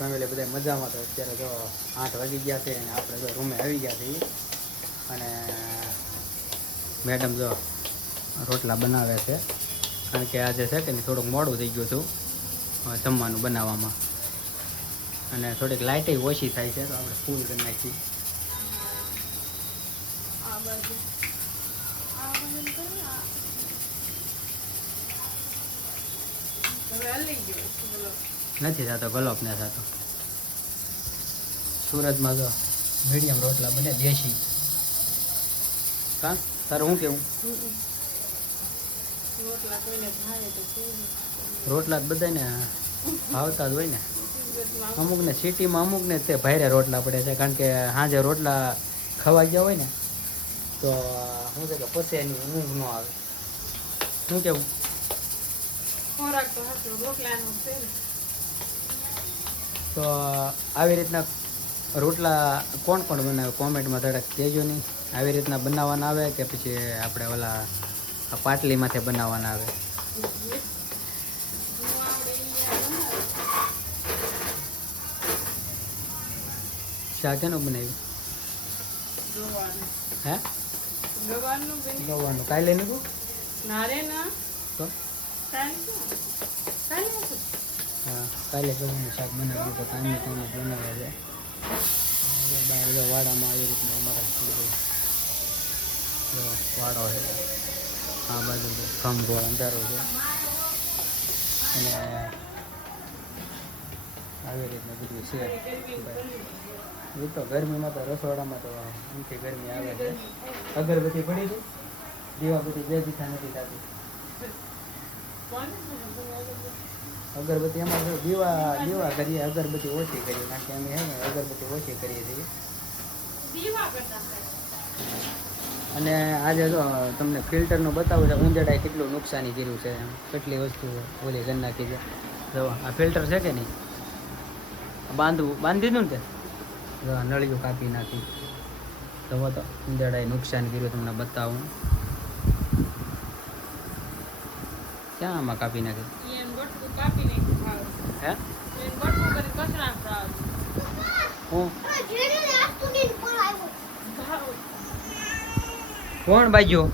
Family બધા મજામાં. તો અત્યારે જો 8 વાગી ગયા છે અને આપણે જો રૂમે આવી ગયા છીએ અને મેડમ જો રોટલા બનાવે છે, કારણ કે આજે છે કે નહીં થોડુંક મોડું થઈ ગયું હતું જમવાનું બનાવવામાં અને થોડીક લાઇટ ઓછી થાય છે, તો આપણે ફૂલ કરી નાખીએ. નથી થતો ગલોપ ને થતો. સુરતમાં તો મીડિયમ રોટલા બને દેશી. કા તારું શું કેવું? રોટલા જ બધાને ભાવતા જ હોય ને. અમુકને સિટીમાં અમુકને તે ભારે રોટલા પડે છે, કારણ કે સાંજે રોટલા ખવાઈ ગયા હોય ને તો શું છે કે પછી એની ઊંઘ ન આવે. શું કેવું? તો આવી રીતના રોટલા કોણ કોણ બનાવે કોમેન્ટમાં થોડાક કહેજો. નહીં આવી રીતના બનાવવાના આવે કે પછી આપણે ઓલા પાટલીમાંથી બનાવવાના આવે? શાક કેનું બનાવ્યું? હે ગવાનું કાંઈ લઈને તું તો હા કાલે ગવાનું શાક બનાવ્યું તો કાંઈ બનાવ્યા છે. બહાર જો વાડામાં આવી રીતના અમારા વાડો છે, આ બાજુ ખંભો અંધારો છે અને આવી રીતના બધું છે. એ તો ગરમીમાં તો રસોડામાં તો એમથી ગરમી આવે છે. અગરબત્તી પડી હતી, દીવાબત્તી બે દીઠા નથી થતી. અગરબત્તી એમાં દીવા કરીએ, અગરબત્તી ઓછી કરીએ, કારણ કે અમે હે ને અગરબત્તી ઓછી કરીએ છીએ. અને આજે જો તમને ફિલ્ટરનું બતાવું છે, ઉંદરડાએ કેટલું નુકસાની કર્યું છે, કેટલી વસ્તુ ઓલી કરી નાખી છે. જો આ ફિલ્ટર છે કે નહીં, બાંધી દીધું ને તે નળિયું કાપી નાખી. તો ઉંદરડાએ નુકસાન કર્યું, તમને બતાવું. ક્યાં આમાં કાપી નાખી? હે કોણ બાજ્યો?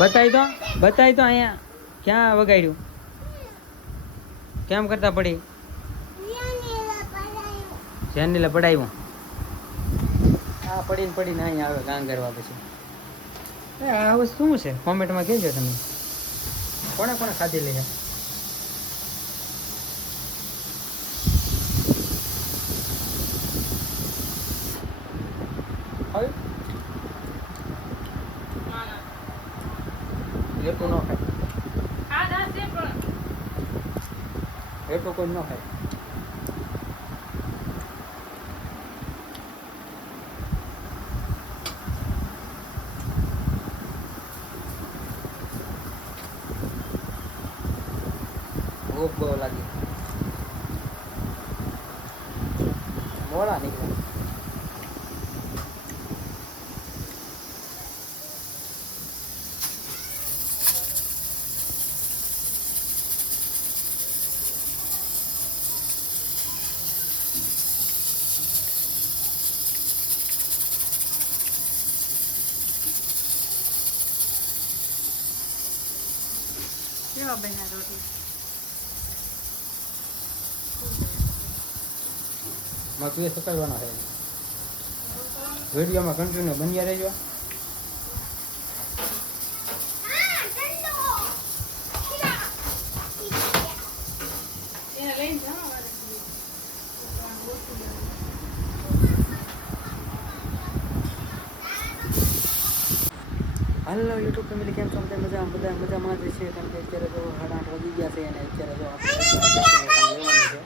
બતાવી તો અહીંયા ક્યાં વગાડ્યું? કેમ કરતા પડી? જેનીલા પડાવ્યું. આ પડીને અહીંયા આવે કામ કરવા. પછી આ વસ્તુ શું છે કોમેન્ટમાં કહેજો તમે. કોણે ખાધી લે છે? એટલું ન ખાય, એટલું કોઈ ન ખાય. ભૂખ બહુ લાગી, મોડા નીકળે. કેવા બન્યા રોટલી? મકવી સકાળવાના છે. વિડીયોમાં કન્ટિન્યુ બન્યા રહેજો. હાલો યુટ્યુબ ફેમિલી, કેમ છો? બધા મજામાં જ છે, કારણ કે અત્યારે તો 8:30 વાગી ગયા છે અને અત્યારે જો લેવાનું છે.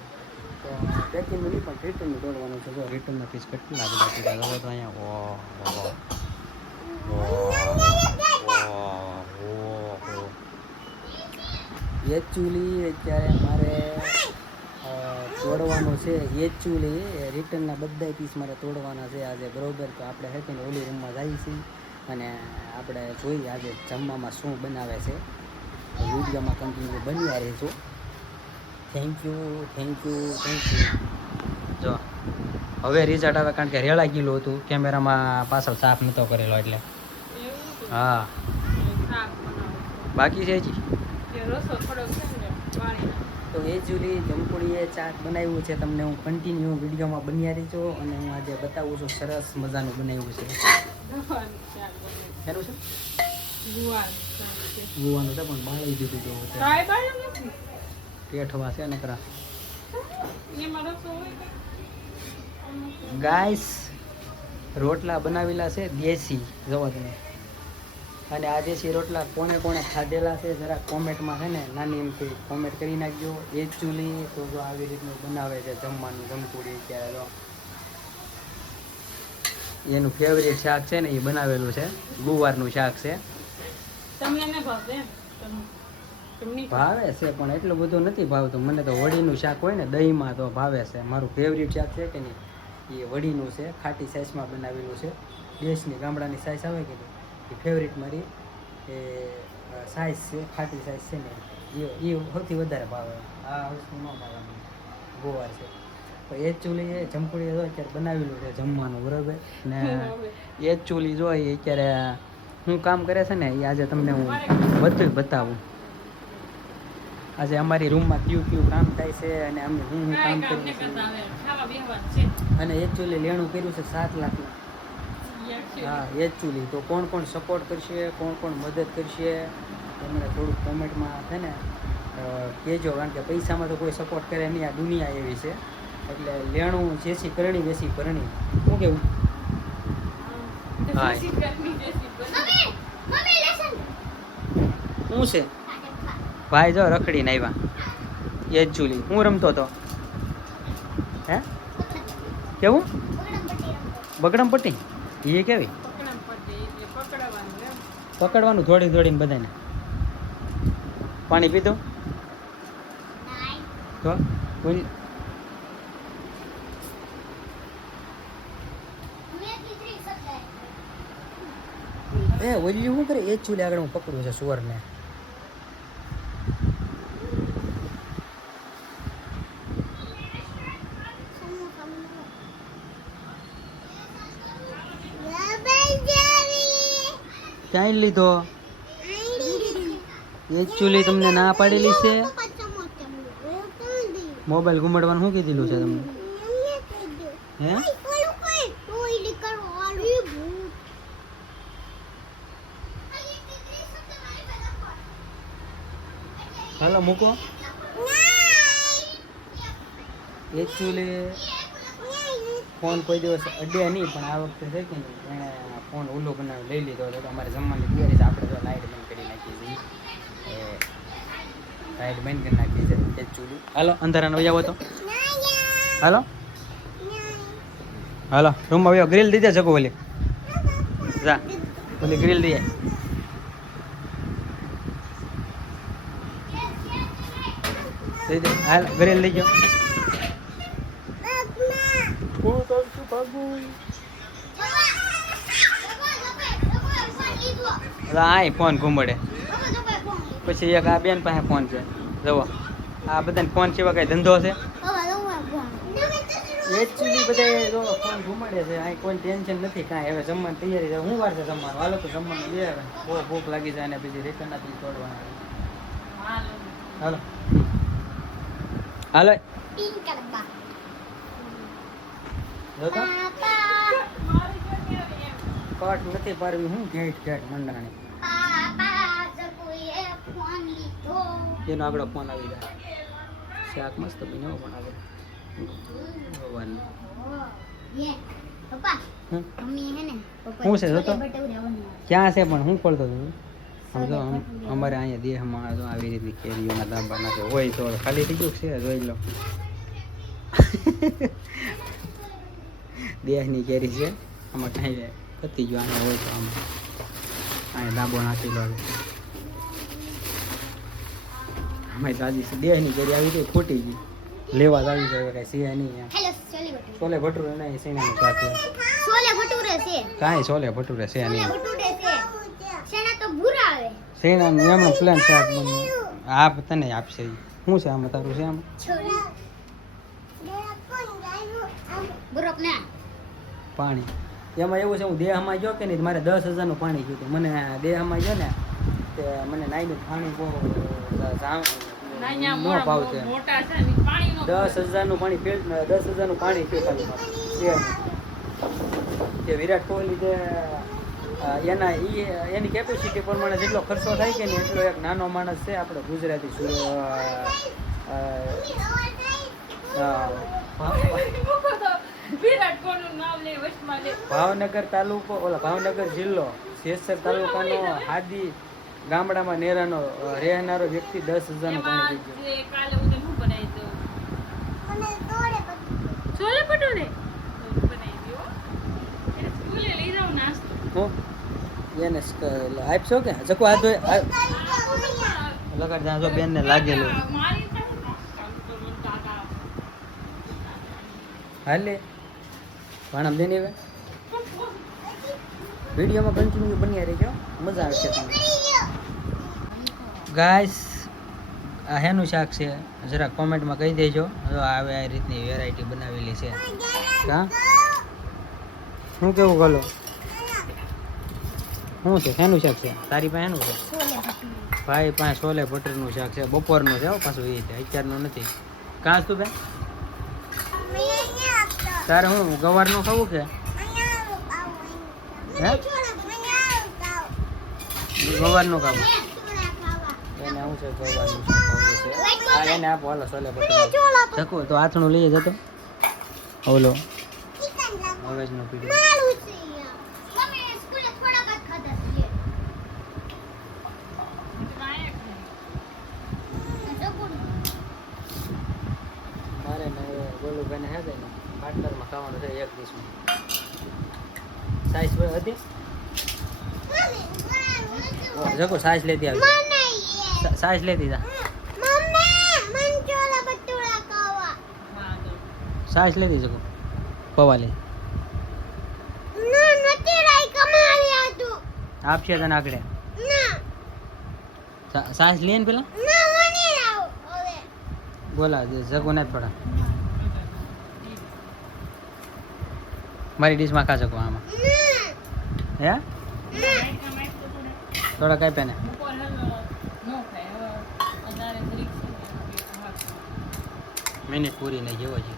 તો પેકિંગનું નહીં પણ રિટર્નનું દોડવાનું છે. જો રિટર્નના પીસ કેટલા બધા પીડા હવે તો અહીંયા એકચ્યુઅલી અત્યારે મારે તોડવાનું છે. એકચ્યુઅલી રિટર્નના બધા પીસ મારે તોડવાના છે આજે, બરાબર. તો આપણે હે કે ઓલી રૂમમાં જઈએ છીએ અને આપણે જોઈએ આજે જમવામાં શું બનાવે છે. તો વિડીયોમાં કન્ટિન્યુ બન્યા રહેજો. Thank you. જો હવે રિઝલ્ટ આવે કારણ કે રેળા ગયેલું હતું કેમેરામાં પાછળ સાફ નહોતો કરેલો એટલે. હા બાકી છે હજી. તો એ જુલી જમકુડીએ ચાક બનાવ્યું છે તમને હું કન્ટિન્યુ વિડીયોમાં બન્યા રહેજો અને હું આજે બતાવું છું સરસ મજાનું બનાવ્યું છે. એનું છે ગુવાનું છે પણ બાળી દીધું જેવું છે. પેઠવા છે નકરા ગાઈસ રોટલા બનાવેલા છે દેશી જોવો તમે. અને આ દેશી રોટલા કોણે ખાધેલા છે જરા કોમેન્ટમાં છે ને નાની એમથી કોમેન્ટ કરી નાખજો. એ ચૂલી તો જો આવી રીતનું બનાવે છે જમવાનું જમકુડી ત્યારે જો એનું ફેવરેટ શાક છે ને એ બનાવેલું છે ગુવારનું શાક છે. ભાવે છે પણ એટલું બધું નથી ભાવતું મને તો વડીનું શાક હોય ને દહીંમાં તો ભાવે છે. મારું ફેવરેટ શાક છે કે નહીં એ વડીનું છે ખાટી સાઈઝમાં બનાવેલું છે. દેશની ગામડાની સાઈઝ આવે કે નહીં એ ફેવરેટ મારી એ સાઈઝ છે ખાટી સાઈઝ છે ને એ સૌથી વધારે ભાવે. આ વસ્તુ ન ભાવે ગોવાર છે તો એ જ ચૂલી એ જમકુડી જો અત્યારે બનાવેલું છે જમવાનું બરાબર ને એ જ ચૂલી જોઈ અત્યારે શું કામ કરે છે ને એ આજે તમને હું બધું બતાવું. આજે અમારી રૂમમાં કયું કામ થાય છે અને અમે હું કામ કરીએ છીએ. અને એકચ્યુઅલી લેણું કર્યું છે 7 લાખનું. હા એકચ્યુઅલી તો કોણ સપોર્ટ કરશે કોણ મદદ કરશે તમને થોડુંક કોમેન્ટમાં છે ને કહેજો કારણ કે પૈસામાં તો કોઈ સપોર્ટ કરે નહીં. આ દુનિયા એવી છે એટલે લેણું જેસી કરણી વેસી પરણી. શું કેવું? હા શું છે ભાઈ જો રખડીને આવ્યા. એ જ ચૂલી હું રમતો હતો. હે કેવું બગડમ પટ્ટી એ કેવી પકડવાનું દોડીને બધાને. પાણી પીધું તો ઓલી શું કરે એ જ ચૂલી આગળ હું પકડું છે સુવરને. ક્યાંય લીધો એકચ્યુઅલી તમને ના પાડેલી છે. મોબાઈલ ઘુમાડવાનું શું કીધેલું છે તમને? હે હાલો મૂકો. એકચ્યુઅલી ફોન કોઈ દિવસ અડ્યા નહીં પણ આ વખતે છે કે નહીં એણે ફોન ઓલો બનાવી લઈ લીધો હતો. અમારે જમવાની તૈયારી છે. આપણે તો લાઇટ બંધ કરી નાખી છે. લાઇટ બંધ કરી નાખી છે એકચ્યુઅલી. હાલો અંધારાનો વહી આવો તો હાલો રૂમમાં વહી ગ્રીલ દીધે જગો ઓલી જા ઓલી ગ્રીલ દઈએ. હાલ ગ્રીલ લઈ જાઓ. આ ફોન ઘુમડે પછી એક આ બેન પાસે ફોન છે જવો. આ બધાને ફોન સિવાય કઈ ધંધો છે? એકચ્યુઅલી બધા જો ફોન ઘુમાડે છે. અહીં કોઈ ટેન્શન નથી કાંઈ. હવે જમવાની તૈયારી છે. શું વાર છે જમવાનું? હાલો તો જમવાનું લે. બહુ ભૂખ લાગી જાય ને પછી રેકરના થી તોડવાના. હાલો હાલો કટ નથી પાડવી. હું ઘેટ મંડાણી એનો આગળ ફોન આવી જાય. શાક મસ્ત બન્યો પણ આગળ શું છે જોતો ક્યાં છે પણ હું ખોલતો હતો. સમજો અમારે અહીંયા દેહમાં તો આવી રીતની કેરીઓના દાબા નાખે હોય તો ખાલી થઈ ગયું છે. જોઈ લો દેહની કેરી છે. આમાં કાંઈ પતી ગયું અહીંયા હોય તો આમાં અહીંયા દાબો નાખી લો. અમારી દાદી દેહની કેરી આવી ગઈ ખોટી ગઈ લેવા આવી જાય કઈ છે નહીં. છોલે ભટુરે નહીં સેનાનું શાક કાંઈ છોલે ભટુરે છે નહીં. શેણાનું એમનું પ્લાન શાક બને આપ તને આપશે ઈ. શું છે આમાં તારું છે આમાં પાણી એમાં એવું છે હું દેહમાં ગયો કે નહીં મારે 10,000નું પાણી જોયું હતું. મને દેહમાં ગયો ને તે મને નાઈનું પાણી બહુ નો ભાવશે. 10,000નું પાણી 10,000નું પાણી થયું ખાલી મારે. તે વિરાટ કોહલી જે એની કેપેસિટી પ્રમાણે જેટલો ખર્ચો થાય કે નહીં એટલો એક નાનો માણસ છે આપણો ગુજરાતી ભાવનગર તાલુકો ભાવનગર જિલ્લો શેષર તાલુકાનો હાદી ગામડામાં નેરાનો રહેનારો વ્યક્તિ 10,000નું પાણી પી ગયો. એને આપશો કે જકો આ લગાડ જાજો બેન ને લાગેલું હાલે ભાણમ દેને હવે વિડીયોમાં કન્ટિન્યુ બન્યા રહેજો મજા આવશે તમને ગાઈસ. આ હેનું શાક છે જરા કોમેન્ટમાં કહી દેજો. હવે આવે આ રીતની વેરાયટી બનાવેલી છે. હા શું કેવું બોલો શું છે શેનું શાક છે તારી પાસે શેનું છે ભાઈ પાસે છોલે ભટુરેનું શાક છે બપોરનું છે પાછું એ છે અત્યારનું નથી. કાં તું બેન તારે હું ગવારનું ખાવું કે હે ગવારનું ખાવું એને શું છે ગવારનું શાક ખાવું છે. આ એને આપો હાલો છોલે ભટુરે જકો તો આથણું લઈએ જતો ઓલો અવેજનો પીડ્યો મારે ને ગોલુભાઈને હે ને પાર્ટનરમાં ખાવાનું છે એક દિવસમાં. સાઈઝ હતી જકો સાઈઝ લેતી આવી સાઈઝ લેતી જા સાઈઝ લેતી જકો પવા લે આપશે તને આગળ સાઈઝ લે ને પેલા બોલા જગો ને થોડા મારી ડીશમાં ખા શકો આમાં હે થોડા કઈ પેને મિનિટ પૂરી નહીં જેવો છે